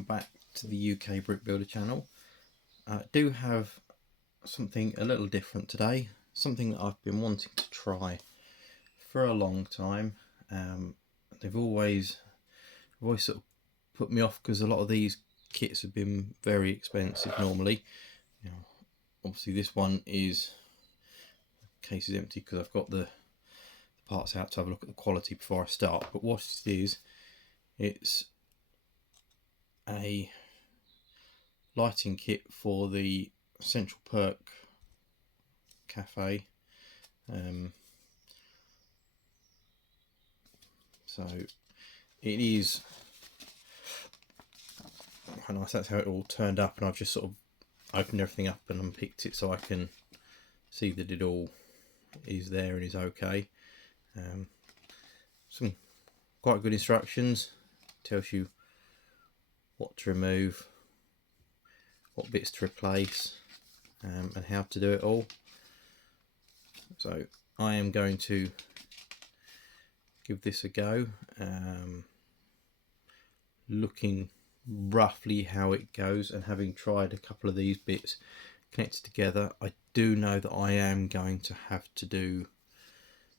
welcome back to the UK Brick Builder channel. I do have something a little different today, something that I've been wanting to try for a long time. They've always sort of put me off because a lot of these kits have been very expensive normally. You know, obviously this one is, case is empty because I've got the parts out to have a look at the quality before I start. But what it is, it's a lighting kit for the Central Perk cafe. So it is quite nice. That's how it all turned up, and I've just sort of opened everything up and unpicked it so I can see that it all is there and is okay. Some quite good instructions, tells you what to remove, what bits to replace, and how to do it all. So I am going to give this a go, looking roughly how it goes, and having tried a couple of these bits connected together, I do know that I am going to have to do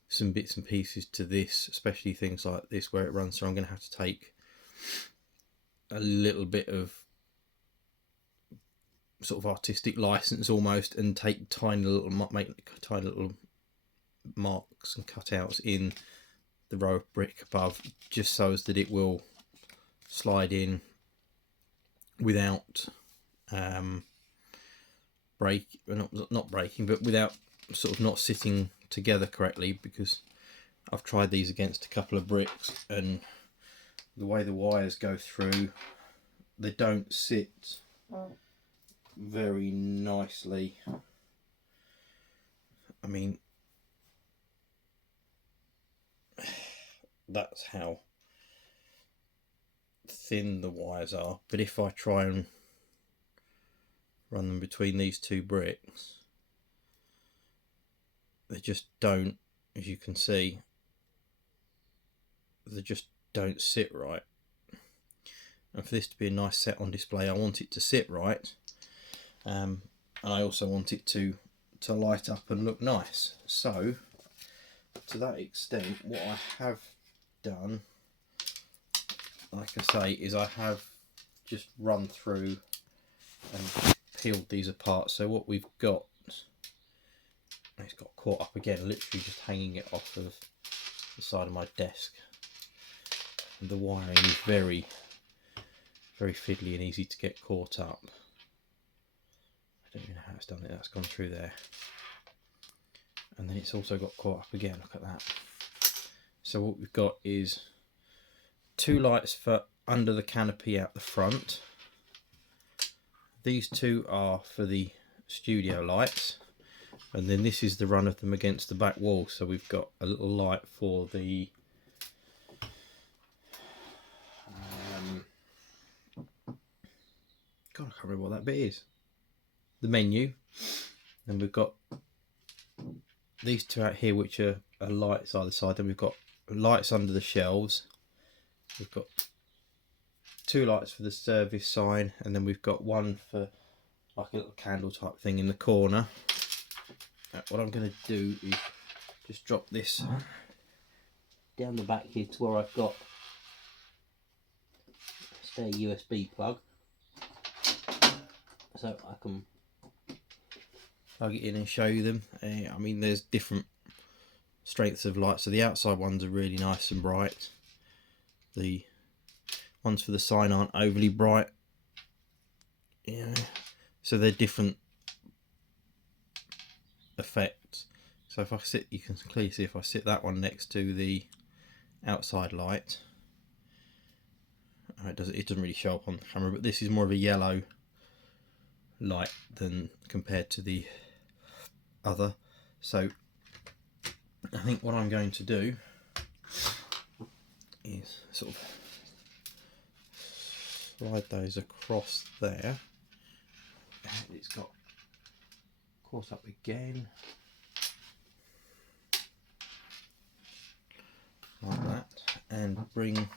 some bits and pieces to this, especially things like this where it runs, so I'm going to have to take a little bit of sort of artistic license almost, and take make tiny little marks and cutouts in the row of brick above, just so as that it will slide in without not breaking, but without sort of not sitting together correctly, because I've tried these against a couple of bricks and the way the wires go through, they don't sit very nicely. I mean, that's how thin the wires are, but if I try and run them between these two bricks, they just don't, as you can see, they just don't sit right. And for this to be a nice set on display, I want it to sit right, and I also want it to light up and look nice. So to that extent, what I have done, like I say, is I have just run through and peeled these apart. So what we've got, it's got caught up again, literally just hanging it off of the side of my desk. And the wiring is very, very fiddly and easy to get caught up. I don't even know how it's done it, that's gone through there. And then it's also got caught up again, look at that. So what we've got is two lights for under the canopy out the front. These two are for the studio lights, and then this is the run of them against the back wall. So we've got a little light for the God, I can't remember what that bit is, the menu, and we've got these two out here which are lights either side. Then we've got lights under the shelves, we've got two lights for the service sign, and then we've got one for like a little candle type thing in the corner. What I'm going to do is just drop this down the back here to where I've got a spare USB plug, so I can plug it in and show you them. I mean, there's different strengths of light, so the outside ones are really nice and bright. The ones for the sign aren't overly bright, so they're different effects. So if I sit, you can clearly see if I sit that one next to the outside light, it doesn't really show up on the camera, but this is more of a yellow light than compared to the other. So I think what I'm going to do is sort of slide those across there. It's got caught up again like that, and bring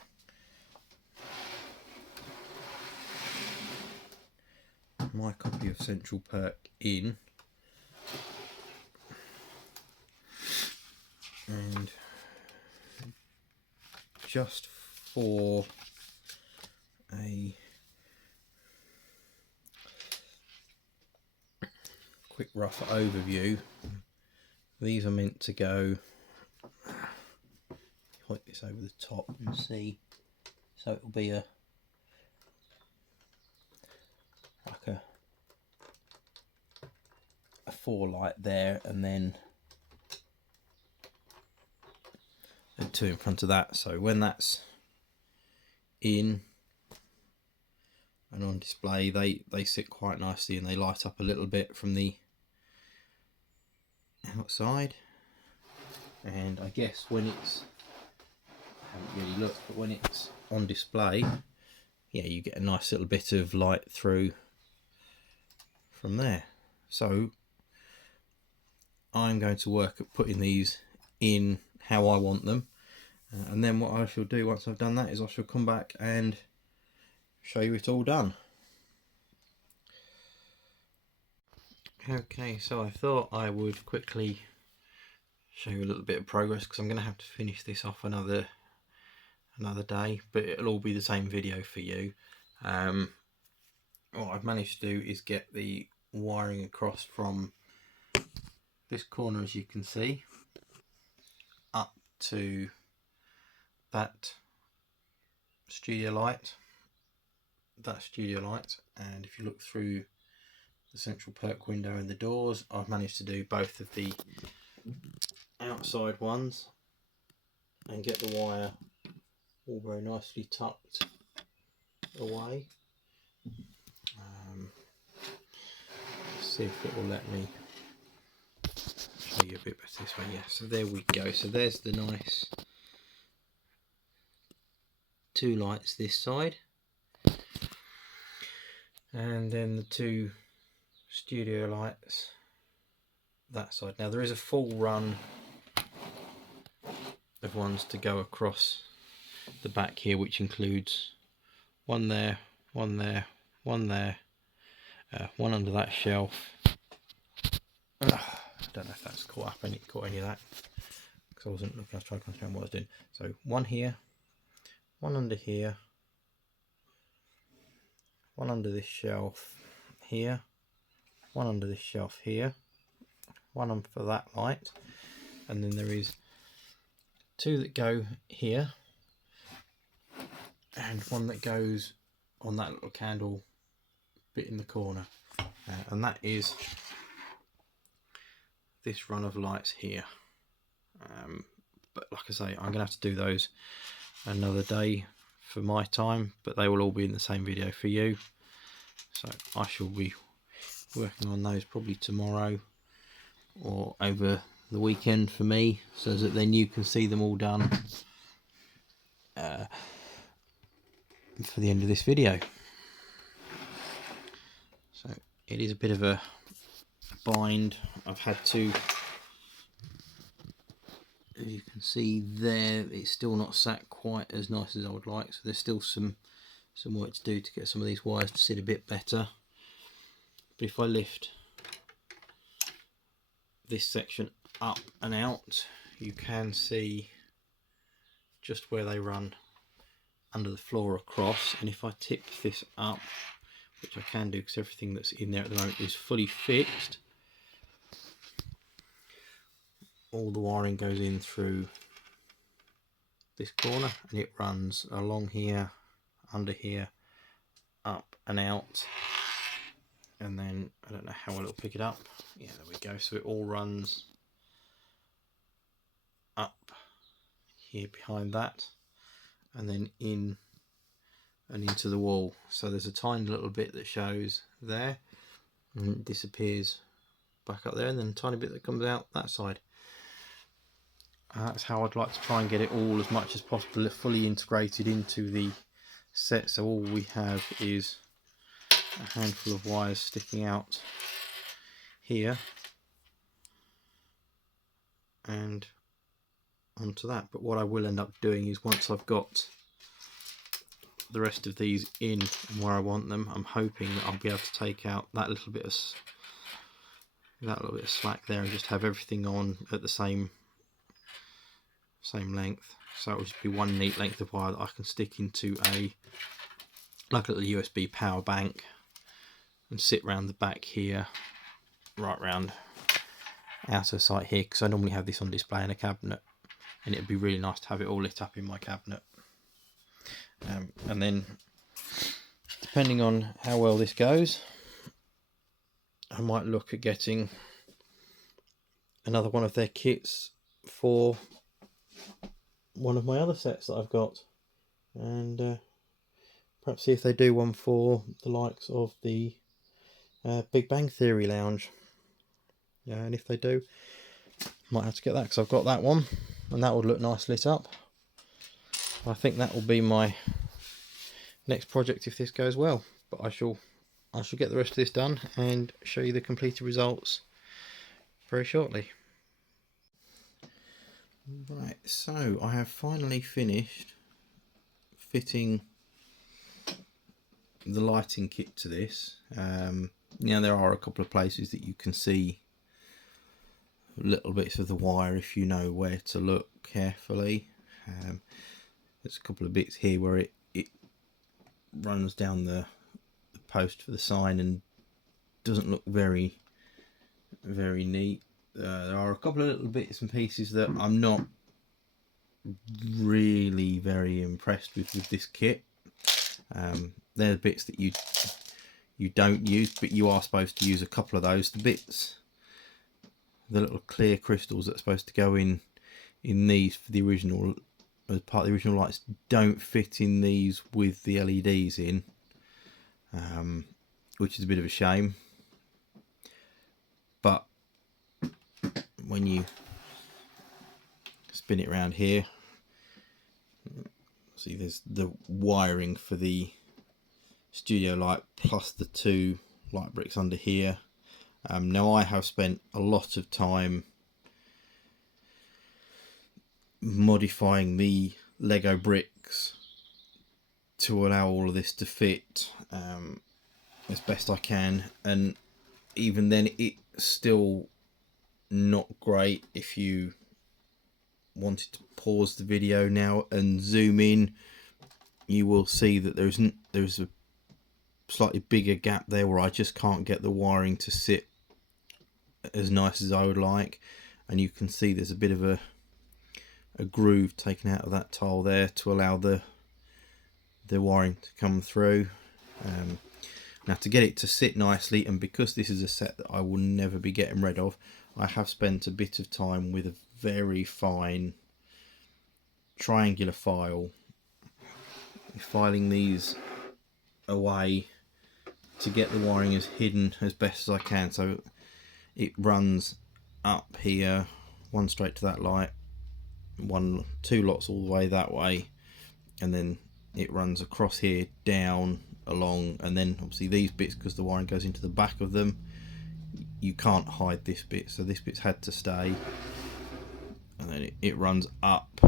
my copy of Central Perk in, and just for a quick rough overview, these are meant to go, point this over the top and see, so it'll be a like a 4 light there, and then and 2 in front of that, so when that's in and on display, they sit quite nicely and they light up a little bit from the outside. And I guess when it's, I haven't really looked, but when it's on display, yeah, you get a nice little bit of light through from there. So I'm going to work at putting these in how I want them, and then what I shall do once I've done that is I shall come back and show you it all done. Okay, so I thought I would quickly show you a little bit of progress, because I'm going to have to finish this off another day, but it'll all be the same video for you. What I've managed to do is get the wiring across from this corner, as you can see, up to that studio light, and if you look through the Central Perk window and the doors, I've managed to do both of the outside ones and get the wire all very nicely tucked away. See if it will let me show you a bit better this way. Yeah, so there we go. So there's the nice 2 lights this side, and then the 2 studio lights that side. Now there is a full run of ones to go across the back here, which includes one there, one there, one there, one under that shelf. I don't know if that's caught any of that, because I wasn't looking, I was trying to concentrate on what I was doing. So one here, one under here, one under this shelf here, one under this shelf here, one on for that light, and then there is 2 that go here, and one that goes on that little candle bit in the corner, and that is this run of lights here. But like I say, I'm gonna have to do those another day for my time, but they will all be in the same video for you. So I shall be working on those probably tomorrow or over the weekend for me, so that then you can see them all done for the end of this video. So it is a bit of a bind. I've had to, as you can see there, it's still not sat quite as nice as I would like, so there's still some work to do to get some of these wires to sit a bit better. But if I lift this section up and out, you can see just where they run under the floor across, and if I tip this up, which I can do because everything that's in there at the moment is fully fixed, all the wiring goes in through this corner and it runs along here, under here, up and out, and then I don't know how well it'll pick it up. Yeah, there we go. So it all runs up here behind that, and then in and into the wall. So there's a tiny little bit that shows there and it disappears back up there, and then a tiny bit that comes out that side. That's how I'd like to try and get it all as much as possible fully integrated into the set, so all we have is a handful of wires sticking out here and onto that. But what I will end up doing is, once I've got the rest of these in where I want them, I'm hoping that I'll be able to take out that little bit of slack there and just have everything on at the same length. So it will just be one neat length of wire that I can stick into like a little USB power bank and sit round the back here, right round out of sight here, because I normally have this on display in a cabinet, and it'd be really nice to have it all lit up in my cabinet. And then depending on how well this goes, I might look at getting another one of their kits for one of my other sets that I've got, and perhaps see if they do one for the likes of the Big Bang Theory lounge. Yeah, and if they do, might have to get that, because I've got that one and that would look nice lit up. I think that will be my next project if this goes well, but I shall get the rest of this done and show you the completed results very shortly. Right, so I have finally finished fitting the lighting kit to this. Now there are a couple of places that you can see little bits of the wire if you know where to look carefully. There's a couple of bits here where it runs down the post for the sign and doesn't look very neat. There are a couple of little bits and pieces that I'm not really very impressed with this kit. They're the bits that you don't use, but you are supposed to use a couple of those. The little clear crystals that are supposed to go in these for the original, as part of the original lights, don't fit in these with the LEDs in, which is a bit of a shame. But when you spin it around here, see there's the wiring for the studio light plus the two light bricks under here. Now I have spent a lot of time modifying the Lego bricks to allow all of this to fit as best I can, and even then it's still not great. If you wanted to pause the video now and zoom in, you will see that there's a slightly bigger gap there where I just can't get the wiring to sit as nice as I would like, and you can see there's a bit of a groove taken out of that tile there to allow the wiring to come through. Now to get it to sit nicely, and because this is a set that I will never be getting rid of, I have spent a bit of time with a very fine triangular file filing these away to get the wiring as hidden as best as I can. So it runs up here, one straight to that light, two lots all the way that way, and then it runs across here, down, along, and then obviously these bits, because the wiring goes into the back of them, you can't hide this bit, so this bit's had to stay, and then it runs up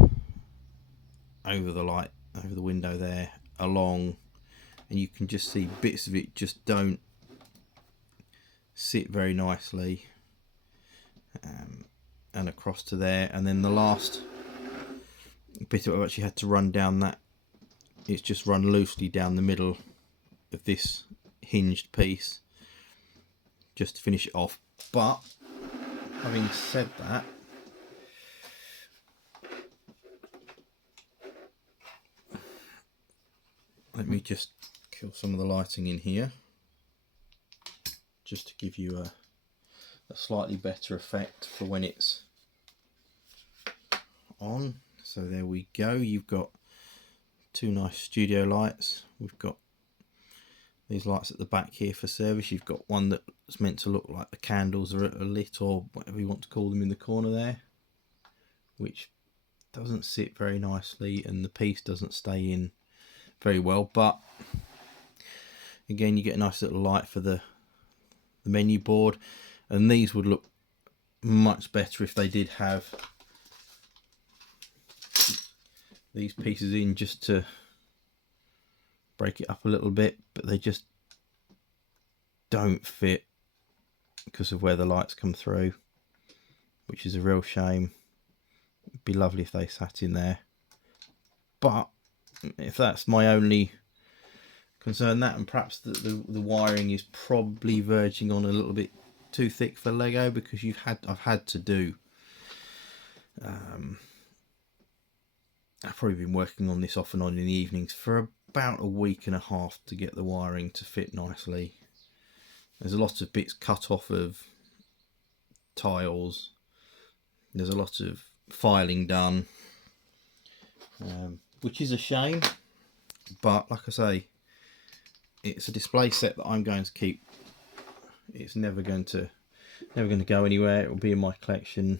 over the light, over the window there, along, and you can just see bits of it just don't sit very nicely, and across to there. And then the last bit of it I've actually had to run down that, it's just run loosely down the middle of this hinged piece just to finish it off. But having said that, let me just kill some of the lighting in here just to give you a slightly better effect for when it's on. So there we go, you've got two nice studio lights. We've got these lights at the back here for service. You've got one that's meant to look like the candles are lit, or whatever you want to call them, in the corner there, which doesn't sit very nicely, and the piece doesn't stay in very well. But again, you get a nice little light for the menu board, and these would look much better if they did have these pieces in, just to break it up a little bit, but they just don't fit because of where the lights come through, which is a real shame. It'd be lovely if they sat in there, but if that's my only concern, that and perhaps the wiring is probably verging on a little bit too thick for Lego, because I've had to do I've probably been working on this off and on in the evenings for about a week and a half to get the wiring to fit nicely. There's a lot of bits cut off of tiles. There's a lot of filing done, which is a shame, but like I say, it's a display set that I'm going to keep. It's never going to go anywhere. It will be in my collection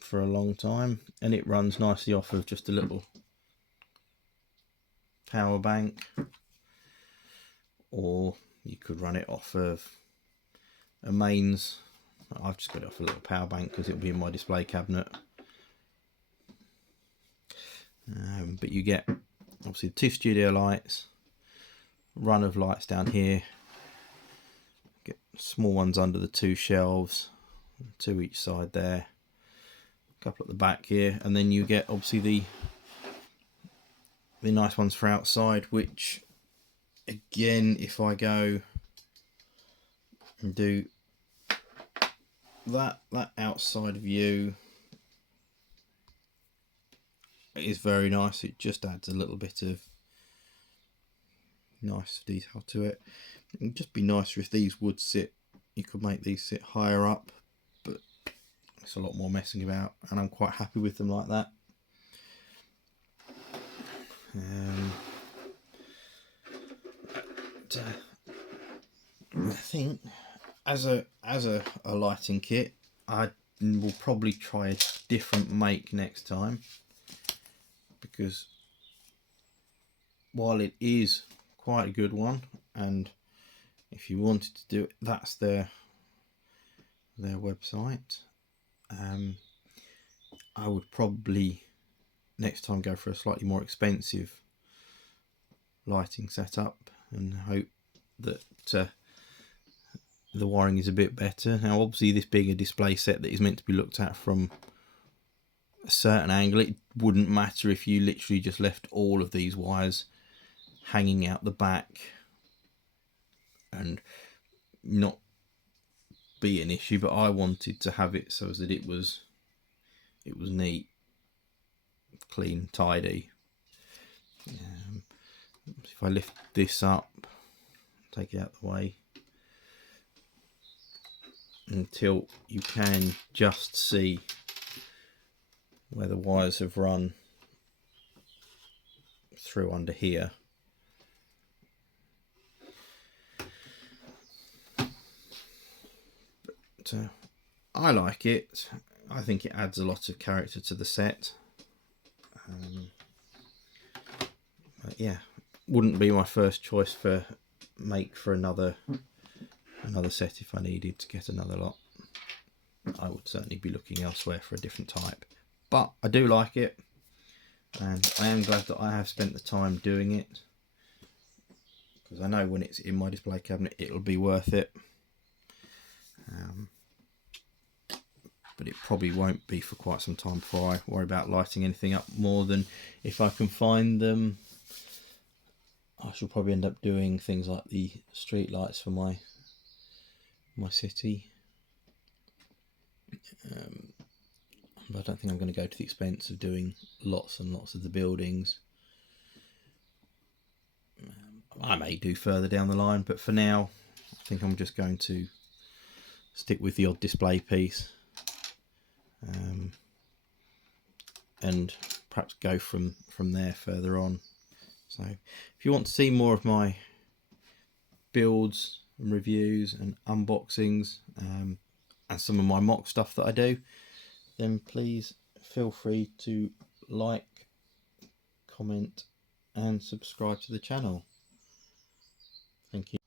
for a long time, and it runs nicely off of just a little power bank, or you could run it off of a mains. I've just got it off a little power bank because it'll be in my display cabinet. But you get obviously 2 studio lights, run of lights down here, get small ones under the 2 shelves, 2 each side there, a couple at the back here, and then you get obviously the nice ones for outside, which again, if I go and do that outside view, it is very nice. It just adds a little bit of nice detail to it. It would just be nicer if these would sit, you could make these sit higher up, but it's a lot more messing about, and I'm quite happy with them like that. I think as a lighting kit, I will probably try a different make next time, because while it is quite a good one, and if you wanted to do it, that's their website. I would probably next time go for a slightly more expensive lighting setup and hope that the wiring is a bit better. Now obviously, this being a display set that is meant to be looked at from a certain angle, it wouldn't matter if you literally just left all of these wires hanging out the back and not be an issue, but I wanted to have it so that it was neat, clean, tidy. If I lift this up, take it out of the way until you can just see where the wires have run through under here. But I like it. I think it adds a lot of character to the set. But yeah, wouldn't be my first choice for another set if I needed to get another lot. I would certainly be looking elsewhere for a different type, but I do like it, and I am glad that I have spent the time doing it, because I know when it's in my display cabinet it'll be worth it. But it probably won't be for quite some time before I worry about lighting anything up more than if I can find them. I shall probably end up doing things like the street lights for my city. But I don't think I'm going to go to the expense of doing lots and lots of the buildings. I may do further down the line, but for now I think I'm just going to stick with the odd display piece, and perhaps go from there further on. So if you want to see more of my builds and reviews and unboxings, and some of my mock stuff that I do, then please feel free to like, comment and subscribe to the channel. Thank you.